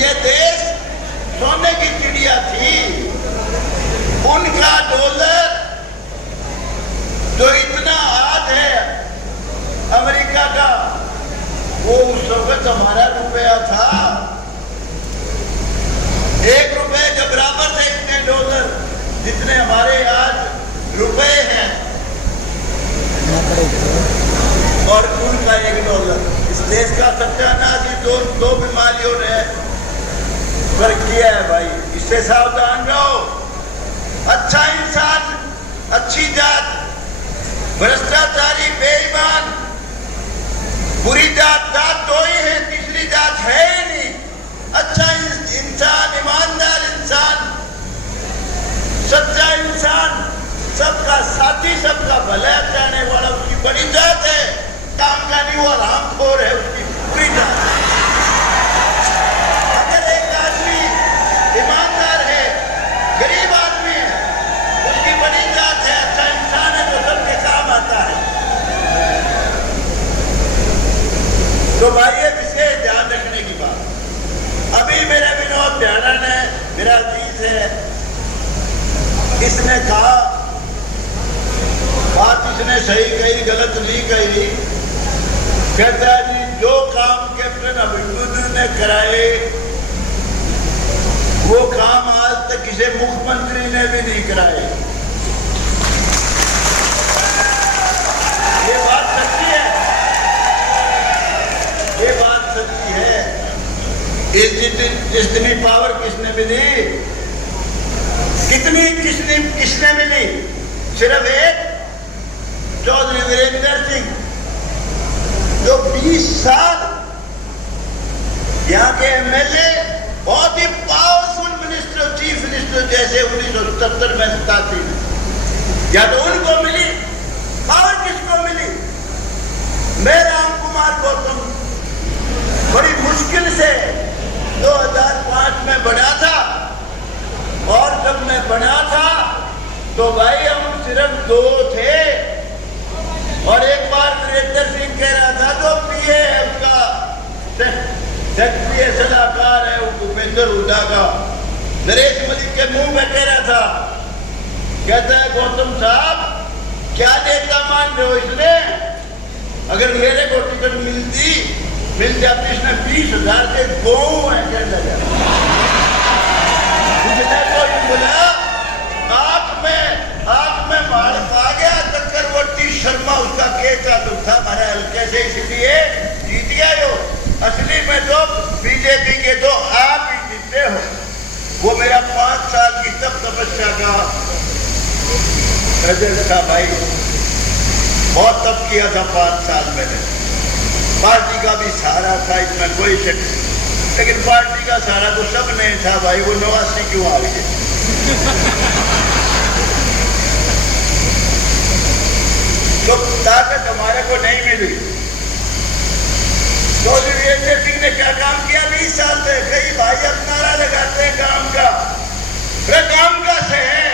ये देश सोने की चिड़िया थी। उनका डॉलर जो इतना आज है अमेरिका का, वो उस वक्त हमारा रुपया था। 1 रुपए के बराबर थे इतने डॉलर जितने हमारे आज रुपए हैं, और उनका $1। इस देश का सत्यानाश दो बीमारियों ने पर किया है भाई। इससे सावधान रहो। अच्छा इंसान, अच्छी जात, भ्रष्टाचारी, बेईमान, बुरी जात दो ही है, तीसरी जात है ही नहीं। अच्छा इंसान, ईमानदार इंसान, सच्चा इंसान, सबका साथी, सबका भला चाहने वाला, उसकी बड़ी जात है। काम का नहीं, वो हरामखोर है, उसकी पूरी जात। अगर एक आदमी ईमानदार है, गरीब आदमी है, उसकी बड़ी जात है, अच्छा इंसान है, तो सबके काम आता है। तो भाई ये विशेष ध्यान रखने की बात। अभी मेरे विनोद ध्यान है, मेरा अजीज है, इसने कहा, बात इसने सही कही, गलत नहीं कही। कहता है जी जो काम कैप्टन अभिमन्यु ने कराए वो काम आज तक किसी मुख्यमंत्री ने भी नहीं कराए। ये बात सच्ची है, ये बात सच्ची है। इतनी पावर किसने मिली? किसने मिली? सिर्फ एक चौधरी वीरेंद्र सिंह, जो 20 साल यहाँ के एमएलए, बहुत ही पावरफुल मिनिस्टर, चीफ मिनिस्टर जैसे 1970 में 87 में, या तो उनको मिली पावर, किसको मिली? मैं राम कुमार गौतम बड़ी मुश्किल से 2005 में बना था, और जब मैं बना था तो भाई हम सिर्फ 2 थे। और एक बार वीरेंद्र सिंह कह रहा था, जो पीए है उसका सेक्रेटरी सलाहकार है भूपेंद्र हुड्डा का, नरेश मलिक के मुंह में कह रहा था, कहता है गौतम साहब क्या नेता मान रहे हो इसने? अगर मेरे को टिकट मिल जाती, इसने 20,000 के गौ है कहने लगा। तो बोला आंख में मार आ गया। चक्रवर्ती शर्मा उसका केस का दुख था हमारे हल्के से, इसलिए जीत गया। यो असली में तो बीजेपी के तो आप ही जीतते हो। वो मेरा 5 साल की तब तपस्या का रिजल्ट था भाई, बहुत तप किया था 5 साल मैंने। पार्टी का भी सहारा था, इसमें कोई शक नहीं, लेकिन पार्टी का सहारा तो सब नहीं था भाई। वो 89 क्यों आ गए? तो ताकत हमारे को नहीं मिली। चौधरी वीरेंद्र सिंह ने क्या काम किया 20 साल से? कई भाई अब नारा लगाते हैं काम का, काम का से है,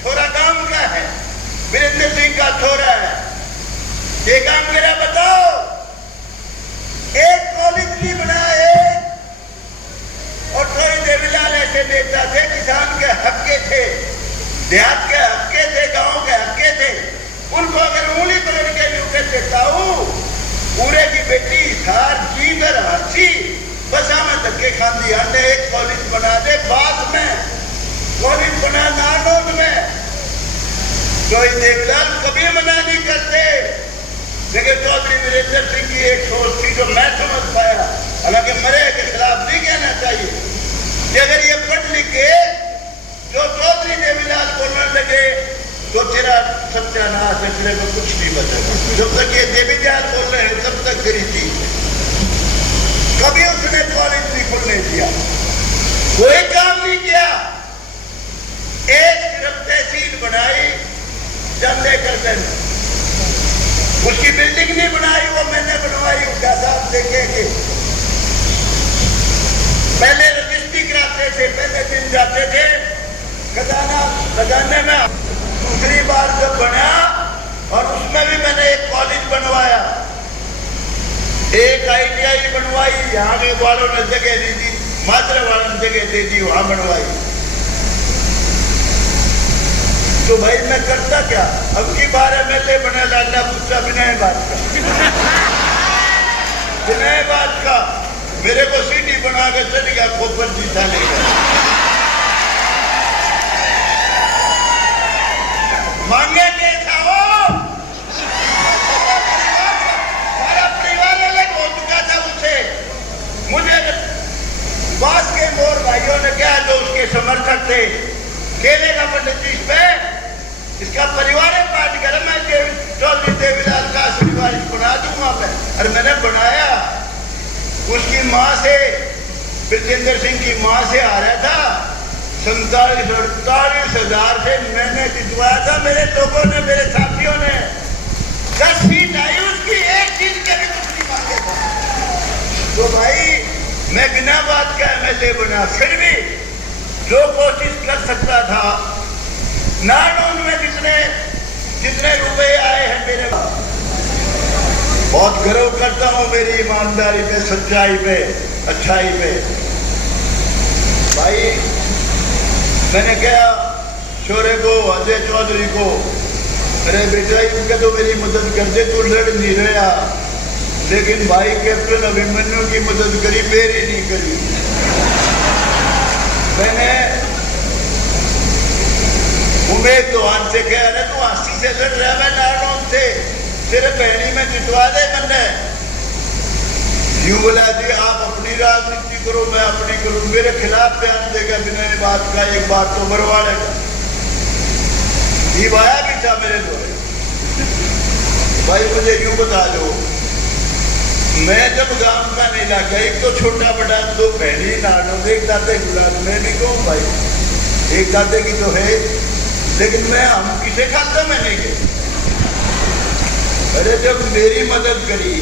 थोड़ा काम का है। वीरेंद्र सिंह का थोड़ा है, ये काम करा बताओ? एक कॉलेज नहीं बना, एक। और थोड़ी देवीलाल ऐसे नेता थे, किसान के हक के थे, देहात के हक के थे, गांव के हक के थे। उनको अगर उंगली पकड़ के यूं कहते ताऊ पूरे की बेटी सार जी कर हंसी, बस हमें धक्के खाती, हमने एक कॉलेज बना दे, बाद में कॉलेज बना नानोद में। तो देवलाल कभी मना नहीं करते, लेकिन चौधरी वीरेंद्र सिंह की एक सोच थी जो मैं समझ पाया, हालांकि मरे के खिलाफ नहीं कहना चाहिए कि अगर ये पढ़ लिख के जो चौधरी देवीलाल बोलने लगे तो तेरा सत्यानाश है, तेरे को कुछ नहीं बचेगा। जब तक ये देवीलाल बोल रहे हैं तब तक तेरी थी। कभी उसने कॉलेज नहीं खुलने दिया, कोई काम नहीं किया। एक सिर्फ तहसील बनाई चंदे करके, उसकी बिल्डिंग नहीं बनाई, वो मैंने बनवाई। उसका साथ देखेंगे, पहले रजिस्ट्री कराते थे, पहले दिन जाते थे खजाने में। दूसरी बार जब बना और उसमें भी मैंने एक कॉलेज बनवाया, एक ITI बनवाई, यहाँ के वालों ने जगह दी थी, माजरा वाला जगह दे दी, वहां बनवाई। तो भाई मैं करता क्या? अब की बार MLA बना लाला पूछा विनय बात का, विनय बात का मेरे को सीटी बना के चल गया, खोपर जीता ले गया। मांगे के था वो, सारा परिवार अलग हो चुका था उससे। मुझे पास के मोर भाइयों ने क्या, जो उसके समर्थक थे, केले का पंडित पे इसका परिवार पार्टी कर, मैं चौधरी देवीलाल का परिवार बना दूंगा मैं। और मैंने बनाया। उसकी माँ से, ब्रजेंद्र सिंह की माँ से आ रहा था 47-48 हजार से मैंने जितवाया था। मेरे लोगों ने, मेरे साथियों ने 10 सीट आई उसकी, एक चीज के भी कुछ नहीं मांगे था। तो भाई मैं बिना बात का MLA बना, फिर भी जो कोशिश कर सकता था, नारनौंद में जितने रुपए आए हैं मेरे, बहुत गर्व करता हूं मेरी ईमानदारी पे, सच्चाई पे, अच्छाई पे। भाई मैंने कहा शोरे को, अजय चौधरी को, अरे बेटा इनका तो मेरी मदद कर दे, तू लड़ नहीं रहा। लेकिन भाई कैप्टन अभिमन्यु की मदद करी, मेरी नहीं करी। मैंने उमेद चौहान से कह रहे तू 80 से लड़ रहा, मैं नारनौंद से तेरे बहनी में जितवा दे। मैंने यूं बोला जी आप अपनी राजनीति करो, मैं अपनी करूं। मेरे खिलाफ बयान देगा बिना बात का, एक बात तो मरवा लेगा। दीवाया भी था मेरे द्वारा। भाई मुझे यूं बता दो, मैं जब गांव का नहीं लागा, एक तो छोटा बड़ा, दो बहनी नारनौंद, एक दादे गुलाब, मैं भी कहूँ भाई एक दादे की तो है, लेकिन मैं हम किसे खाता में नहीं गए। अरे जब मेरी मदद करी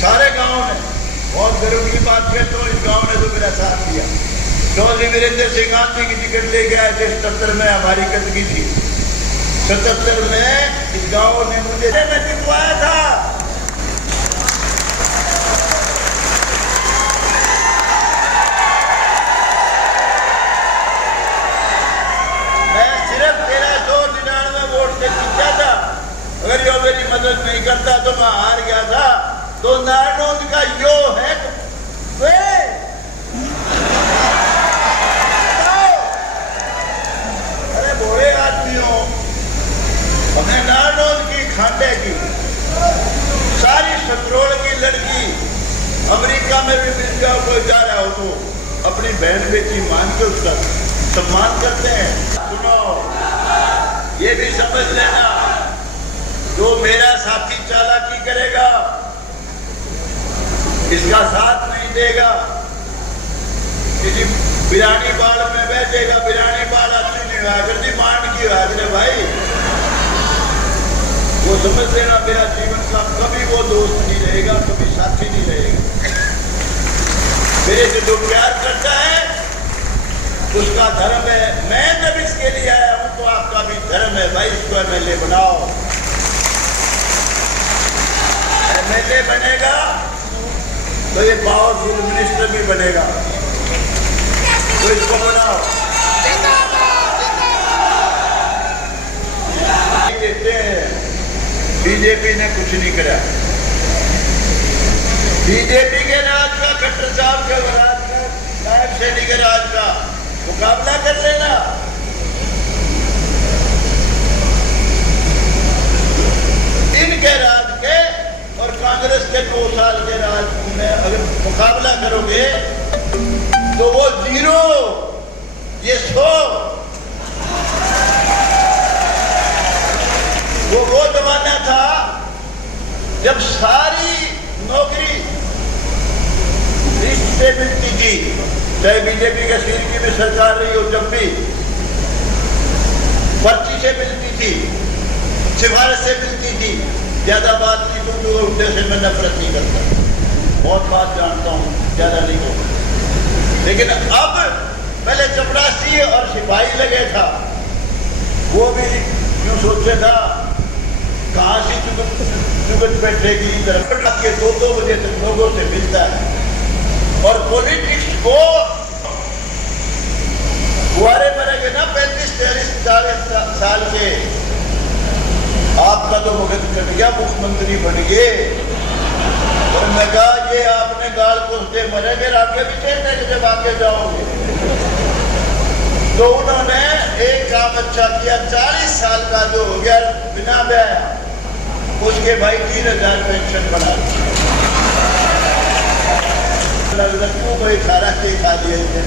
सारे गांव ने, बहुत गर्व की बात कहता हूँ, इस गांव ने तो मेरा साथ दिया। चौधरी वीरेंद्र सिंह गांधी की टिकट ले गया थे 77 में, हमारी कदगी थी 77 में। इस गांव ने मुझे जितवाया था। अगर यो मेरी मदद नहीं करता तो मैं हार गया था। तो नारनौंद का यो है वे। अरे बोले आदमियों, हमें नारनौंद की, खांडे की, सारी सतरोड़ की लड़की अमेरिका में भी मिल जाओ, कोई जा रहा हो तो अपनी बहन बेटी मान के उसका सम्मान करते हैं। सुनो, ये भी समझ लेना, जो मेरा साथी चालाकी करेगा, इसका साथ नहीं देगा, किसी बिरानी बाल में बैठेगा, बिरानी बाल अच्छी नहीं हुआ करती, मान की हुआ करे भाई, वो समझ लेना मेरा जीवन का कभी वो दोस्त नहीं रहेगा, कभी साथी नहीं रहेगा। मेरे से जो प्यार करता है उसका धर्म है। मैं जब इसके लिए आया हूं तो आपका भी धर्म है भाई, इसको MLA बनाओ। MLA बनेगा तो ये पावरफुल मिनिस्टर भी बनेगा, तो इसको बनाओ। कहते हैं बीजेपी ने कुछ नहीं करा। बीजेपी के राज का, खट्टर साहब के राज का, नायब सैनी के राज का मुकाबला कर लेना। इनके राज के और कांग्रेस के 2 साल के राज में अगर मुकाबला करोगे तो वो 0, ये 100। वो जमाना था जब सारी नौकरी से मिलती थी, चाहे बीजेपी के सीट की भी सरकार रही हो, जब भी पर्ची से मिलती थी, सिफारिश से मिलती थी। ज्यादा बात की तो उद्देश्य में नफरत नहीं करता, बहुत बात जानता हूँ, ज्यादा नहीं होता। लेकिन अब पहले चपरासी और सिपाही लगे था, वो भी यूं सोचे था कहाँ से जुगत बैठेगी इधर के 2-2 बजे तक लोगों से मिलता है। और पॉलिटिक्स को गुआरे मरेंगे ना 35-40 साल के, आपका तो मुखत कट गया, मुख्यमंत्री बन गए। और मैं कहा ये आपने गाल पोसते मरेंगे, आगे भी चलते जब आगे जाओगे। तो उन्होंने एक काम अच्छा किया, 40 साल का जो हो गया बिना ब्याह, उसके भाई 3000 पेंशन बना दी। क्यों भाई खारा के खा लिए थे?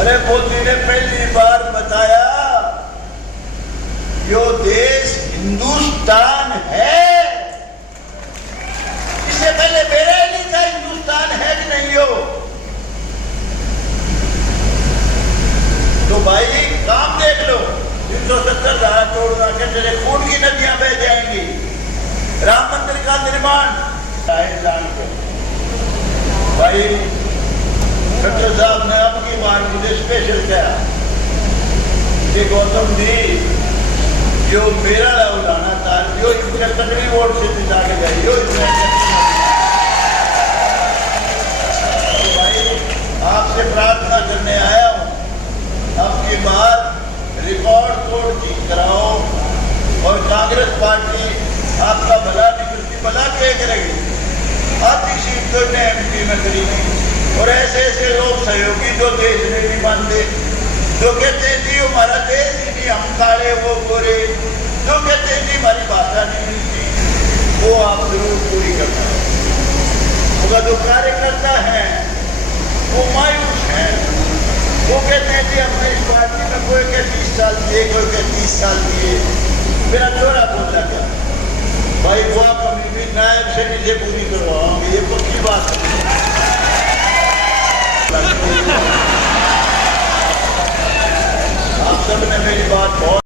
अरे मोदी ने पहली बार बताया यो देश हिंदुस्तान है। इससे पहले मेरा ही नहीं था हिंदुस्तान है कि नहीं हो। तो भाई काम देख लो, 370 धारा तोड़ना के तेरे खून की नदियां बह जाएंगी। राम मंदिर का निर्माण जान को भाई डॉक्टर साहब ने अब की बार मुझे स्पेशल कहा कि गौतम जी जो मेरा उड़ाना था जो 75वीं वोट से जिता के गई हो, तो भाई आपसे प्रार्थना करने आया हूँ, अब की बार रिकॉर्ड तोड़ जीत कराओ। और कांग्रेस पार्टी आपका भला नहीं करती, भला क्या करेगी? आधी सीट तो एमपी में करेगी। और ऐसे ऐसे लोग सहयोगी जो देश में नहीं मानते, जो कहते हैं जी हमारा देश ही नहीं, हम काले वो गोरे, जो कहते हैं जी हमारी भाषा नहीं मिलती, वो आप जरूर पूरी करना होगा। जो कार्यकर्ता है वो मायूस है, वो कहते हैं जी हमने इस पार्टी में कोई के 30 साल दिए, कोई के 30 साल दिए। मेरा चोरा बोला गया भाई वो कमी भी नायब से नीचे पूरी करवाओगे, ये पक्की बात है। आप सब ने मेरी बात बहुत